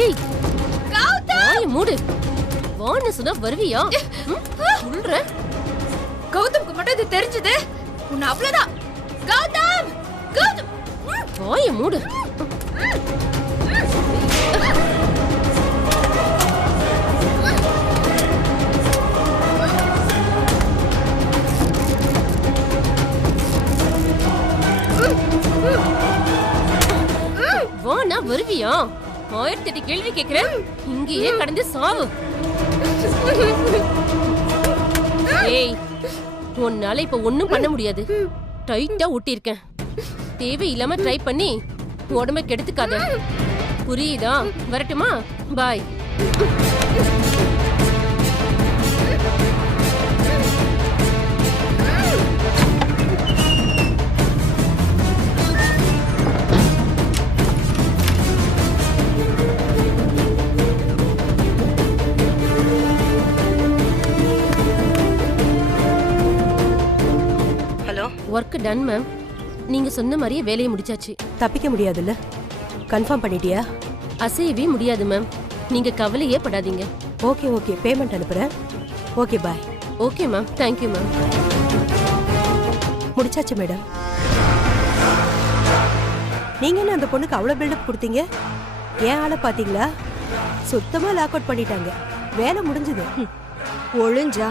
ஏய் கௌதம் மூடு. வான்னு சொன்னா வருவியா? சொல்ற கௌதம்க்கு மட்டும் இது தெரிஞ்சது உன்னை அவ்வளவுதான். கௌதம் கௌதம் வாய மூடு. வானா வருவியா? 1008 கேள்வி கேக்குறேன். இங்கேயே கடந்து சாவு. ஏய், உன்னால இப்ப ஒண்ணும் பண்ண முடியாது. டைட்டா ஒட்டியிருக்கேன். தேவையில்லாம ட்ரை பண்ணி உடம்ப கெடுத்துக்காத. புரியுதா? வரட்டுமா? பாய். Work done ma'am. நீங்க சொன்ன மாதிரியே வேலையை முடிச்சாச்சு. தப்பிக்க முடியாதுல்ல? கன்ஃபார்ம் பண்ணிட்டியா? அசையவே முடியாது மேம். நீங்க கவலையே படாதீங்க. ஓகே ஓகே, பேமெண்ட் அனுப்புறேன். Okay bye. Okay ma'am, thank you ma'am. முடிச்சாச்சு மேடம். நீங்க என்ன அந்த பொண்ணுக்கு அவ்வளவு பில்டப் கொடுத்தீங்க? ஏன் ஆளை பாத்தீங்களா? சுத்தமா லாக் அவுட் பண்ணிட்டாங்க. வேலை முடிஞ்சது. ஒளிஞ்சா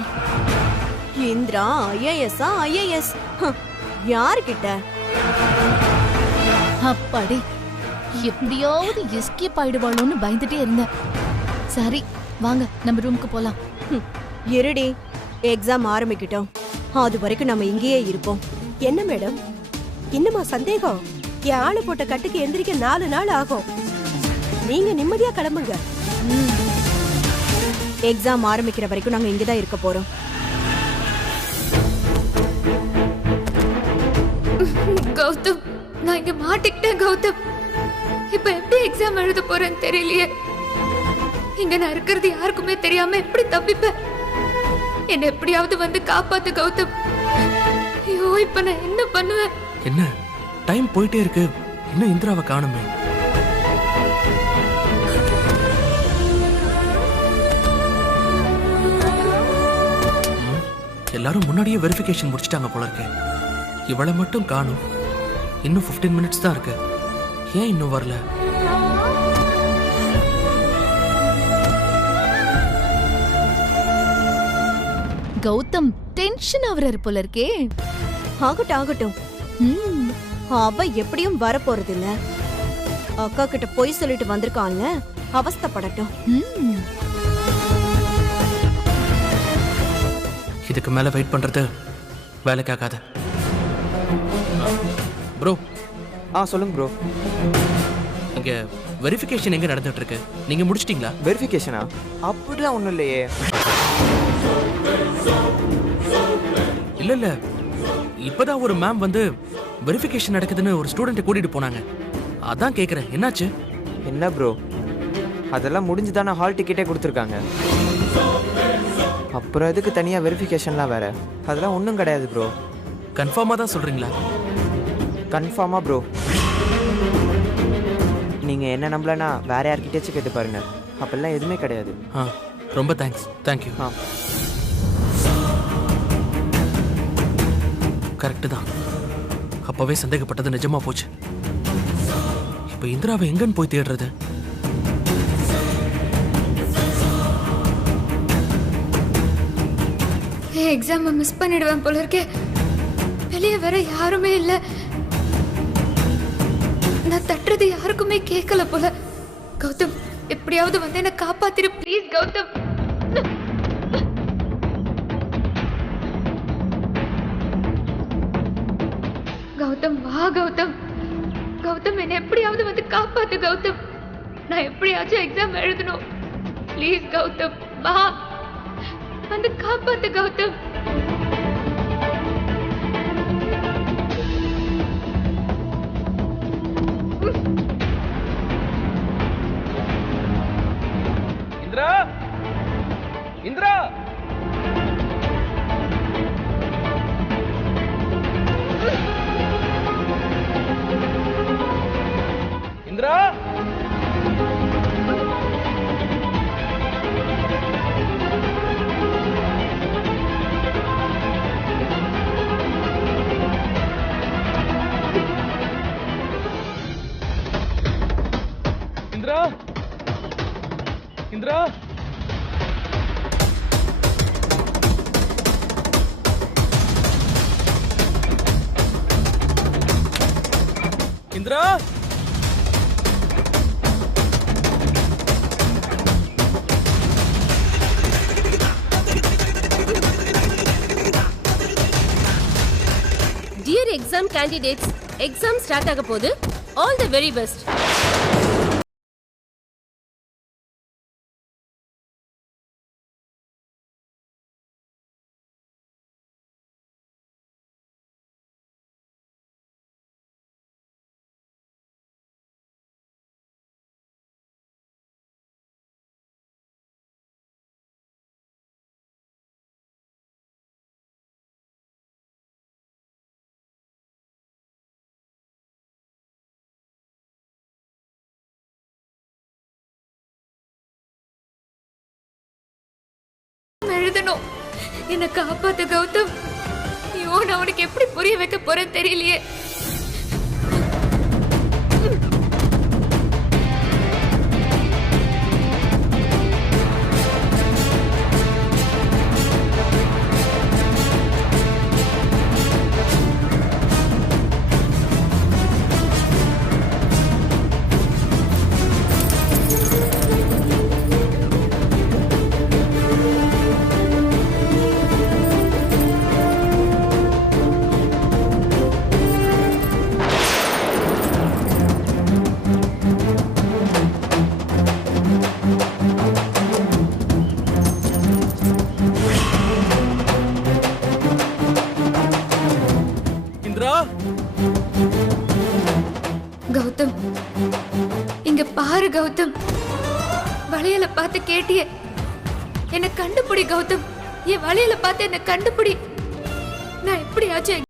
இந்திரா ஐஏஎஸ் ஐஏஎஸ் யாருக்கிட்ட? அப்பாடி, எப்படியாவது எஸ்கேப் ஆயிடுவாளோன்னு பயந்துட்டே இருந்தேன். சரி வாங்க நம்ம ரூமுக்கு போலாம். இருடி, எக்ஸாம் ஆரம்பிக்கிட்டோம். அது வரைக்கும் நம்ம இங்கேயே இருப்போம். என்ன மேடம் இன்னுமா சந்தேகம்? என் ஆளு போட்ட கட்டுக்கு எந்திரிக்க 4 நாள் ஆகும். நீங்க நிம்மதியா கிளம்புங்க. எக்ஸாம் ஆரம்பிக்கிற வரைக்கும் நாங்க இங்கதான் இருக்க போறோம். கௌதம், நான் இங்க மாட்டிக்கிட்டேன். கௌதம், இப்ப எப்படி எக்ஸாம் எழுத போறேன்னு தெரியலையே. இங்க நான் இருக்கிறது யாருக்குமே தெரியாம எப்படி தப்பிப்பேன்? என்ன எப்படியாவது வந்து காப்பாத்து கௌதம். ஐயோ, இப்ப நான் என்ன பண்ணுவேன்? என்ன டைம் போயிட்டே இருக்கு, இன்னும் இந்திராவை காணுமே. எல்லாரும் முன்னாடியே வெரிஃபிகேஷன் முடிச்சிட்டாங்க போல இருக்கு. இவளை மட்டும் காணும். இன்னும் 15 மினிட்ஸ் தான் இருக்கு. ஏன் இன்னும் வரல? கௌதம் டென்ஷன் ஆவறாரு போல இருக்கே. ஆகட்டும் ஆகட்டும், அவ எப்படியும் வர போறது இல்ல. அக்கா கிட்ட போய் சொல்லிட்டு வந்திருக்கான்ல, அவஸ்தைப்படட்டும். இதுக்கு மேல வெயிட் பண்றது வேலைக்காகாத. ப்ரோ. சொல்லுங்க ப்ரோ. இங்க வெரிஃபிகேஷன் எங்க நடந்துட்டு இருக்கு? நீங்க முடிச்சிட்டீங்களா? வெரிஃபிகேஷனா? அப்படிலாம் ஒண்ணும் இல்லையே. இல்ல இப்பதான் ஒரு மேம் வந்து வெரிஃபிகேஷன் நடக்குதுன்னு ஒரு ஸ்டூடெண்ட்டை கூட்டிட்டு போனாங்க. அதான் கேக்குறேன், என்னாச்சு? என்ன ப்ரோ, அதெல்லாம் முடிஞ்சுதானே ஹால் டிக்கெட்டே கொடுத்துருக்காங்க. அப்புறம் எதுக்கு தனியா வெரிஃபிகேஷன்லாம் வேற? அதெல்லாம் ஒன்றும் கிடையாது ப்ரோ. கன்ஃபார்மா தான் சொல்றீங்களா? கன்ஃபார்மா ப்ரோ. நீங்க என்ன நம்பலனா வேற யார்கிட்டயாச்சும் கேட்டு பாருங்க. அப்பெல்லாம் எதுவுமே கிடையாது. ரொம்ப தேங்க்ஸ். தேங்க்யூ. கரெக்டு தான். அப்பவே சந்தேகப்பட்டது நிஜமா போச்சு. இப்ப இந்திராவை எங்கன்னு போய் தேடுறது? எக்ஸாம் மிஸ் பண்ணிடுவேன் போல இருக்கே. வெளியே வேற யாருமே இல்ல. நான் தட்டுறது யாருக்குமே கேட்கல போல. கௌதம், எப்படியாவது வந்து என்ன காப்பாத்திரு ப்ளீஸ். கௌதம், கௌதம் வா. கௌதம், கௌதம் என்ன எப்படியாவது வந்து காப்பாத்து. கௌதம், நான் எப்படியாச்சும் எக்ஸாம் எழுதணும். ப்ளீஸ் கௌதம் வா, வந்து காப்பாத்து. Gautham, Indira, Indira, Indira. Indira Indira Indira dear exam candidates, exam start ஆக போகுது. All the very best. எழுதணும். என்ன காப்பாத்து கௌதம். ஐயோ, நான் உனக்கு எப்படி புரிய வைக்க போறேன்னு தெரியலையே. கௌதம், இங்க பாரு கௌதம். வளையல பார்த்து கேட்டியே, என்ன கண்டுபிடி கௌதம். என் வளையல பார்த்து என்ன கண்டுபிடி. நான் எப்படியாச்சும்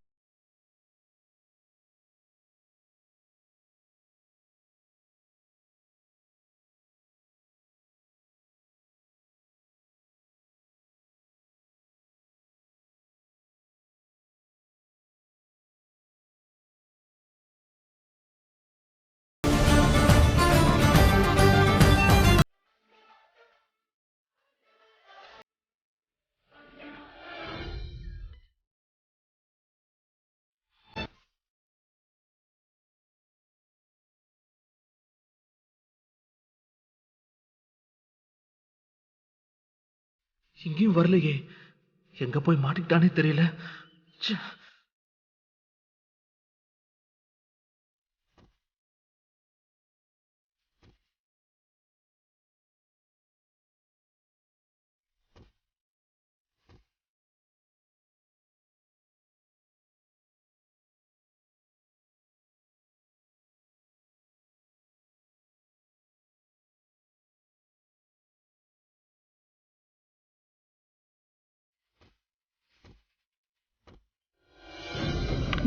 எங்கேயும் வரலையே. எங்க போய் மாட்டிக்கிட்டானே தெரியல.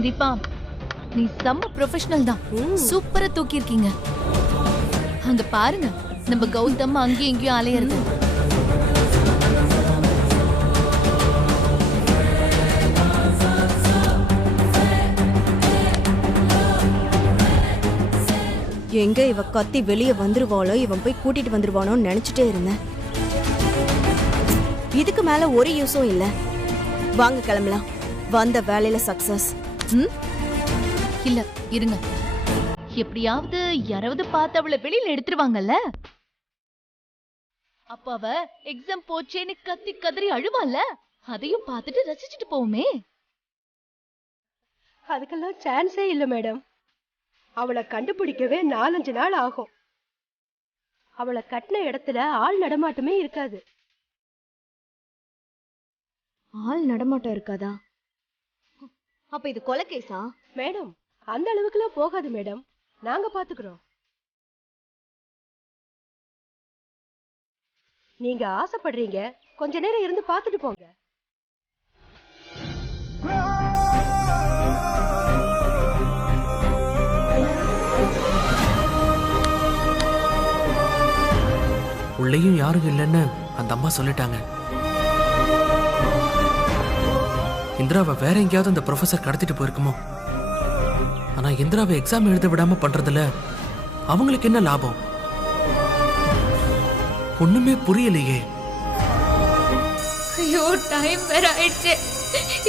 தீபா, நீ செம்ம ப்ரொஃபஷனல் தான். சூப்பரா தூக்கி இருக்கீங்க. அங்க பாருங்க, நம்ம கௌதம் அங்கேயும் இங்கேயும் அலையிறது. எங்க இவ கத்தி வெளியே வந்துருவாளோ, இவன் போய் கூட்டிட்டு வந்துருவானோன்னு நினைச்சிட்டே இருந்தேன். இதுக்கு மேல ஒரு யூஸும் இல்ல. வாங்க கிளம்பலாம். வந்த வேலையில சக்சஸ். இல்ல இருங்க, எப்படியாவது யாராவது பார்த்து அவளை வெளியில எடுத்துருவாங்கல்ல. அப்ப அவ எக்ஸாம் போச்சேன்னு கத்தி கதறி அழுவாள்ல, அதையும் பார்த்துட்டு ரசிச்சுட்டு போவோமே. அதுக்கெல்லாம் சான்ஸே இல்ல மேடம். அவளை கண்டுபிடிக்கவே 4-5 நாள் ஆகும். அவளை கட்டின இடத்துல ஆள் நடமாட்டமே இருக்காது. ஆள் நடமாட்டம் இருக்காதா? அப்ப இது கொலை கேஸா? மேடம், அந்த அளவுக்குலாம் போகாது மேடம். நாங்க பாத்துக்கிறோம். நீங்க ஆசைப்படுறீங்க, கொஞ்ச நேரம் இருந்து பாத்துட்டு போங்க. உள்ளேயும் யாரும் இல்லைன்னு அந்த அம்மா சொல்லிட்டாங்க. இந்திராவை வேற எங்கேயாவது அந்த ப்ரொஃபசர் கடத்திட்டு போயிருக்குமோ? ஆனா இந்திராவை எக்ஸாம் எழுத விடாம பண்றதுல அவங்களுக்கு என்ன லாபம்? ஒண்ணுமே புரியலையே. ஐயோ டைம் வேற ஆயிடுச்சு.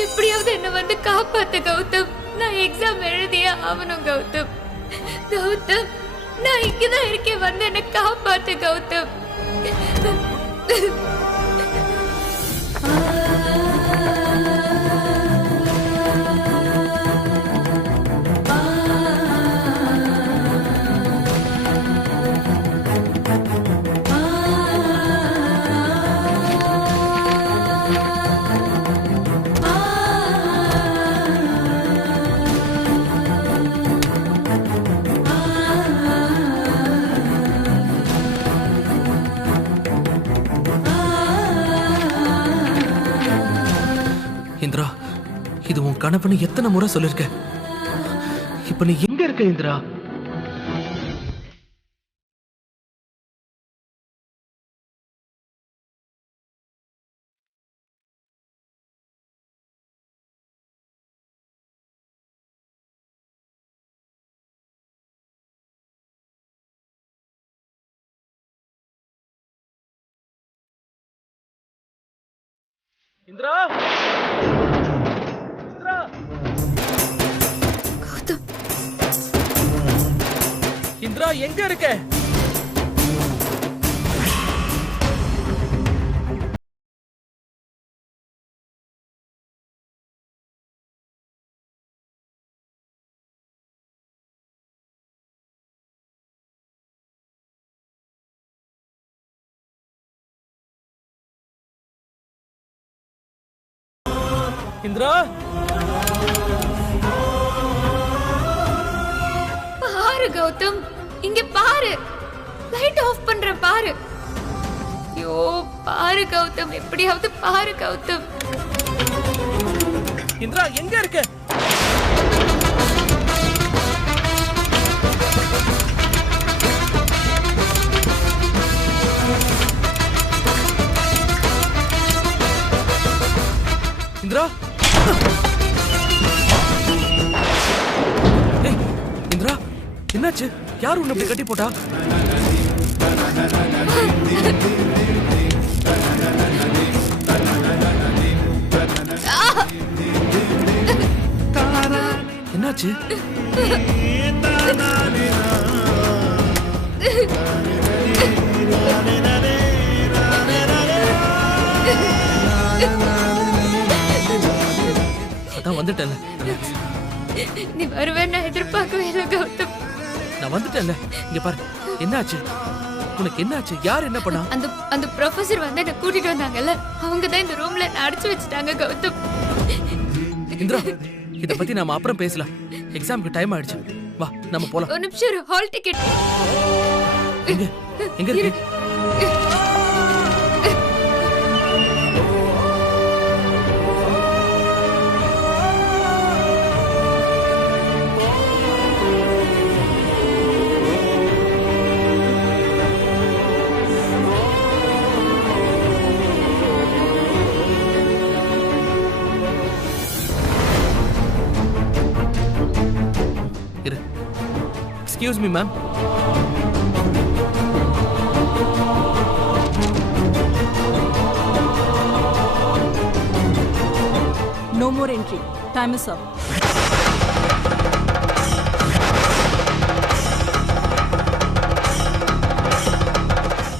எப்படியாவது என்ன வந்து காப்பாத்து கௌதம். நான் எக்ஸாம் எழுதியே ஆகணும் கௌதம். கௌதம் நான் இங்கதான் இருக்கேன், வந்து என்ன காப்பாத்து கௌதம். இந்திரா, இது உன் கனவுன்னு எத்தனை முறை சொல்லிருக்க. இப்ப நீ எங்க இருக்க இந்திரா? இந்திரா, இந்திரா, கௌதம் இந்திரா எங்க இருக்க? இந்திரா, பாரு கௌதம், இங்க பாரு. லைட் ஆஃப் பண்ற பாரு. ஐயோ பாரு கௌதம், எப்படியாவது பாரு கௌதம். இந்திரா எங்க இருக்க? இந்திரா, ஏய் இந்திரா, என்னாச்சு? யார் உன்னை இப்படி கட்டி போட்டா? என்னாச்சு? அதான் வந்துட்டேன்ல. நீ வருவேன்னு நான் எதிர்பார்க்கவே இல்லை கௌதம். நான் வந்துட்டேன்ல. இங்க பாரு, என்னாச்சு? உனக்கு என்னாச்சு? யார் என்ன பண்ணா? அந்த ப்ரொஃபசர் வந்து என்ன கூட்டிட்டு வந்தாங்கல்ல, அவங்க தான் இந்த ரூம்ல என்ன அடைச்சு வச்சுட்டாங்க கௌதம். இந்திரா, இத பத்தி நாம அப்புறம் பேசலாம். எக்ஸாம்க்கு டைம் ஆயிடுச்சு. வா நம்ம போலாம். ஒரு நிமிஷம் இரு, ஹால் டிக்கெட் எங்க எங்க இருக்கு? Excuse me, ma'am. No more entry. Time is up.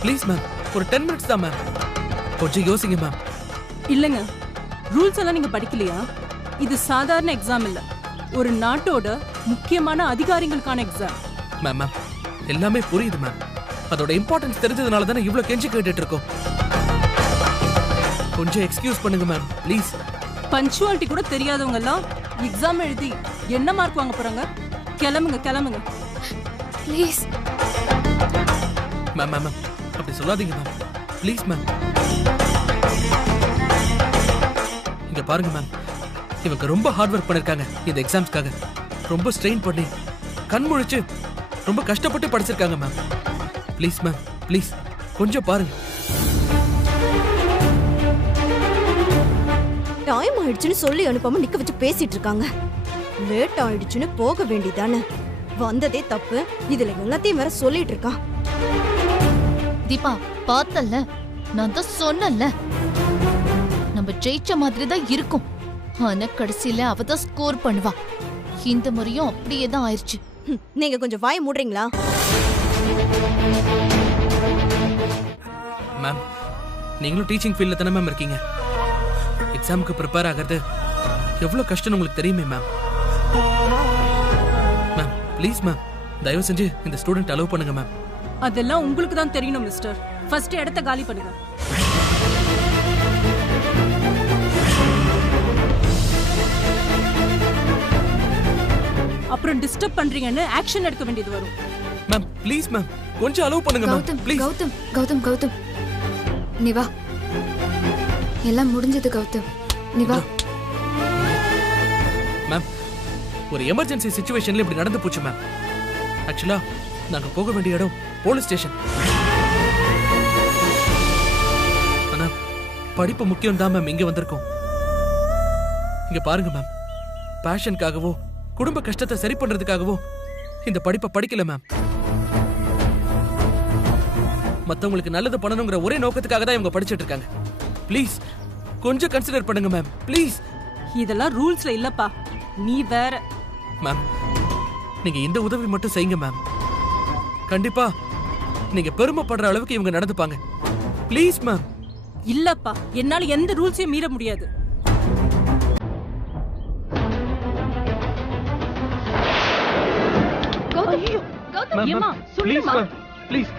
Please, ma'am. ஒரு 10 minutes தான், ma'am. கொஞ்சம் யோசிங்க, ma'am. இல்லங்க. ரூல்ஸ் எல்லாம் நீங்க படிக்கலையா? இது சாதாரண எக்ஸாம் இல்ல. ஒரு நாட்டோட முக்கியமான அதிகாரிகளுக்கான எக்ஸாம். மேம் மேம், எல்லாமே புரியுது மேம். அதோட இம்பார்ட்டன்ஸ் தெரிஞ்சதுனால தானே இவ்வளவு கெஞ்சி கேட்டுட்டு இருக்கோம். கொஞ்சம் எக்ஸ்கியூஸ் பண்ணுங்க மேம், ப்ளீஸ். பஞ்சுவாலிட்டி கூட தெரியாதவங்க எல்லாம் எக்ஸாம் எழுதி என்ன மார்க் வாங்க போறாங்க? கிளம்புங்க கிளம்புங்க ப்ளீஸ். மேம் மேம் மேம், அப்படி சொல்லாதீங்க மேம், ப்ளீஸ் மேம். இங்க பாருங்க மேம், இவங்க ரொம்ப ஹார்ட் ஒர்க் பண்ணிருக்காங்க இந்த எக்ஸாம்ஸ்க்காக. ரொம்ப ஸ்ட்ரெயின் பண்ணி கண் முழிச்சு ரொம்ப கஷ்டப்பட்டு படிச்சிருக்காங்க மேம். ப்ளீஸ் மேம், ப்ளீஸ் கொஞ்சம் பாருங்க. டைம் ஆயிடுச்சுன்னு சொல்லி அனுப்பாம நிக்க வச்சு பேசிட்டு இருக்காங்க. லேட் ஆயிடுச்சுன்னு போக வேண்டியதானே. வந்ததே தப்பு, இதுல எல்லாத்தையும் வேற சொல்லிட்டு இருக்கான். தீபா பார்த்தல்ல, நான் தான் சொன்னல நம்ம ஜெயிச்ச மாதிரி தான் இருக்கும். ஆனா கடைசியில அவ தான் ஸ்கோர் பண்ணுவா. இந்த முறையும் அப்படியே தான் ஆயிடுச்சு. நீங்க கொஞ்சம் வாய் மூடுறீங்களா? மேம், நீங்களும் டீச்சிங் ஃபீல்ட்ல தானே மேம் இருக்கீங்க. எக்ஸாமுக்கு ப்ரிப்பேர் ஆகிறது எவ்வளவு கஷ்டம்னு உங்களுக்கு தெரியுமே மேம். மேம் ப்ளீஸ் மேம், தயவு செஞ்சு இந்த ஸ்டூடெண்ட் அலோவ் பண்ணுங்க மேம். அதெல்லாம் உங்களுக்கு தான் தெரியணும் மிஸ்டர். ஃபர்ஸ்ட் இடத்த காலி பண்ணுங்க. அப்புறம் டிஸ்டர்ப் பண்றீங்கன்னு ஆக்ஷன் எடுக்க வேண்டியது வரும். மேம் ப்ளீஸ் மேம், கொஞ்சம் அலோவ் பண்ணுங்க மேம் கௌதம் ப்ளீஸ். கௌதம் கௌதம் கௌதம் நீ வா. எல்லாம் முடிஞ்சது கௌதம், நீ வா. மேம், ஒரு எமர்ஜென்சி சிச்சுவேஷன்ல இப்படி நடந்து போச்சு மேம். ஆக்சுவலா நாங்க போக வேண்டிய இடம் போலீஸ் ஸ்டேஷன். ஆனா படிப்பு முக்கியம் தான் மேம் இங்க வந்திருக்கோம். இங்க பாருங்க மேம், பேஷனுக்காகவோ குடும்ப கஷ்டத்தை சரி பண்றதுக்காகவோ இந்த படிப்பை படிக்கல மேம். மத்தவங்களுக்கு நல்லது பண்ணணுங்கிற ஒரே நோக்கத்துக்காக தான் இவங்க படிச்சிட்டு இருக்காங்க. ப்ளீஸ் கொஞ்சம் கன்சிடர் பண்ணுங்க மேம் ப்ளீஸ். இதெல்லாம் ரூல்ஸ்ல இல்லப்பா, நீ வேற. மேம், நீங்க இந்த உதவி மட்டும் செய்யுங்க மேம். கண்டிப்பா நீங்க பெருமைப்படுற அளவுக்கு இவங்க நடந்துப்பாங்க. Please ma'am. இல்லப்பா, என்னால எந்த ரூல்ஸையும் மீற முடியாது. மேம், ஏம்மா, ப்ளீஸ் சொல்லுமா. Ma'am please.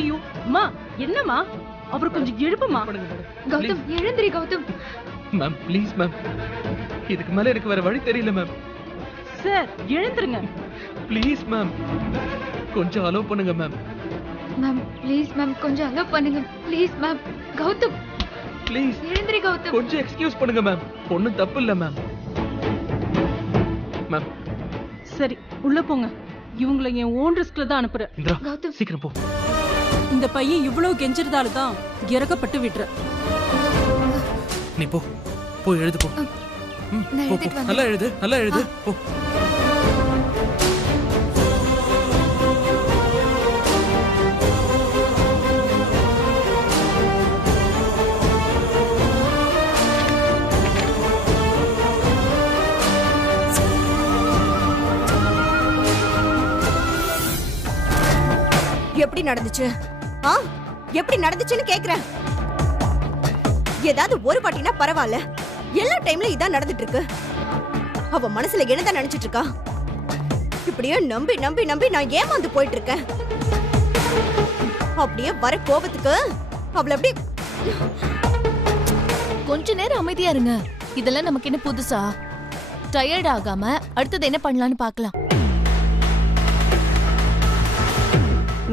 ஐயோ அம்மா, என்னம்மா? அவர் கொஞ்சம் எழுப்புமா. கௌதம் எழுந்திரி கௌதம். மேம் ப்ளீஸ் மேம், இதுக்கு மேல எனக்கு வேற வழி தெரியல மேம். சார் எழுந்துருங்க. ப்ளீஸ் மேம், கொஞ்சம் அலோவ் பண்ணுங்க மேம். மேம் ப்ளீஸ் மேம், கொஞ்சம் அலோ பண்ணுங்க ப்ளீஸ் மேம். கௌதம் ப்ளீஸ் எழுந்திரி கௌதம். கொஞ்சம் எக்ஸ்கியூஸ் பண்ணுங்க மேம். ஒண்ணும் தப்பு இல்ல மேம். மேம் சரி உள்ள போங்க. இவங்களை என் ஓன் ரிஸ்க்ல தான் அனுப்புறேன். இந்திரா கௌதம். சீக்கிரம் போ. இந்த பையன் இவ்வளவு கெஞ்சிருந்தால தான் இறக்கப்பட்டு விட்டுற. நீ போ, போய் எழுது போ. நான் போ, எழுதிட்டு போ. நல்லா எழுது, நல்லா எழுது போ. எப்படி நடந்துச்சு? எப்படி நடந்துச்சுன்னு கேக்குறேன். ஏதாவது ஒரு வாட்டினா பரவாயில்ல, எல்லா டைம்ல இதான் நடந்துட்டு இருக்கு. அவ மனசுல என்னதான் நினைச்சிட்டு இருக்கா? இப்படியே நம்பி நம்பி நம்பி நான் ஏமாந்து போயிட்டு இருக்கேன். அப்படியே வர கோபத்துக்கு அவளை அப்படி. கொஞ்ச நேரம் அமைதியா இருங்க. இதெல்லாம் நமக்கு என்ன புதுசா? டயர்ட் ஆகாம அடுத்தது என்ன பண்ணலாம்னு பார்க்கலாம்.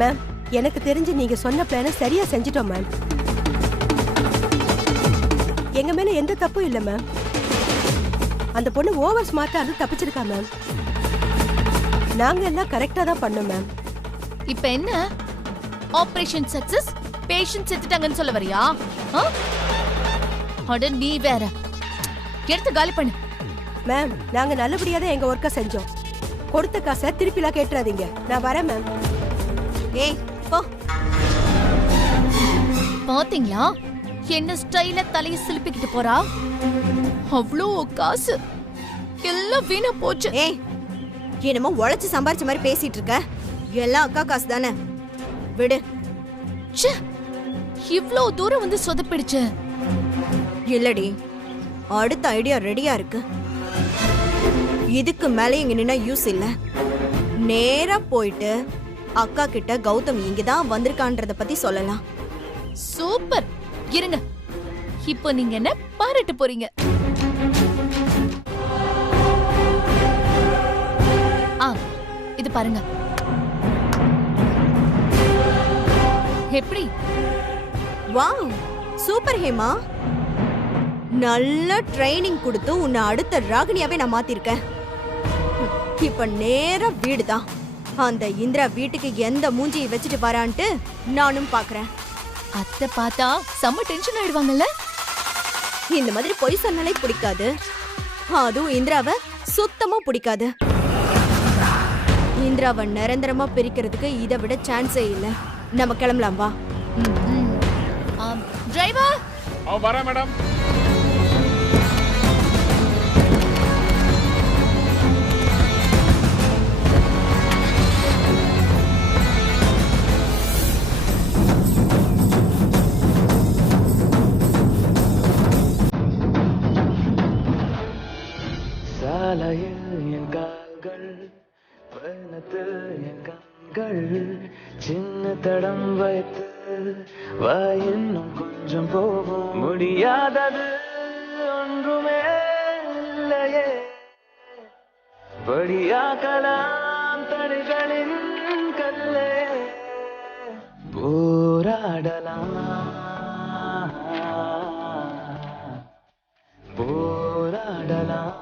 மேம், எனக்கு தெரிஞ்சு நீங்க சொன்ன பிளான சரியா செஞ்சுட்டோம் மேம். எங்க மேல எந்த தப்பும் இல்ல மேம். அந்த பொண்ணு ஓவர் ஸ்மார்ட்டா அது தப்பிச்சிருக்கா மேம். நாங்க எல்லாம் கரெக்டா தான் பண்ணோம் மேம். இப்ப என்ன? ஆபரேஷன் சக்சஸ், பேஷண்ட் செத்துட்டாங்கன்னு சொல்ல வரியா? அட நீ வேற. எடுத்து காலி பண்ணு. மேம், நாங்க நல்லபடியா தான் எங்க ஒர்க்க செஞ்சோம். கொடுத்த காசை திருப்பிலாம் கேட்டுறாதீங்க. நான் வரேன் மேம். ஏய் போ. பாத்தீங்களா என்ன ஸ்டைல தலைய சிலுப்பிக்கிட்டு போறா? அவ்வளோ காசு எல்லாம் வீணா போச்சு. ஏய், என்னமோ உழைச்சு சம்பாரிச்ச மாதிரி பேசிட்டு இருக்க. எல்லாம் அக்கா காசு தானே, விடு. ச்சே, இவ்ளோ தூரம் வந்து சொதப்பிடுச்சு. இல்லடி, அடுத்த ஐடியா ரெடியா இருக்கு. இதுக்கு மேல இங்க நின்னா யூஸ் இல்ல. நேரா போயிட்டு அக்கா கிட்ட கௌதம் இங்கதான் வந்திருக்கான்றத பத்தி சொல்லலாம். சூப்பர். இருங்க, இப்போ நீங்க என்ன பாராட்ட போறீங்க? இது பாருங்க. எப்படி? Wow, super Hema. நல்ல ட்ரைனிங் கொடுத்து உன்னை அடுத்த ராகினியாவே நான் மாத்திருக்கேன். இப்ப நேரா வீடுதான். அந்த இந்திரா வீட்டுக்கு எந்த மூஞ்சியை வச்சுட்டு வரான்ட்டு நானும் பாக்குறேன். அத்தை பார்த்தா செம்ம டென்ஷன் ஆயிடுவாங்கல்ல. இந்த மாதிரி பொய் சொன்னாலே பிடிக்காது. அதுவும் இந்திராவை சுத்தமா பிடிக்காது. இந்திராவை நிரந்தரமா பிரிக்கிறதுக்கு இதை விட சான்ஸே இல்ல. நம்ம கிளம்பலாம் வா. டிரைவர் வரேன் மேடம். சாலையில் என் கால்கள், பயணத்தில் என் கண்கள், சின்ன தடம் வைத்து வா இன்னும் கொஞ்சம் போகும். முடியாதது ஒன்றுமே இல்லையே, படியாக்கலாம் தடைகளின் கல்லே, போராடலாம் போராடலாம்.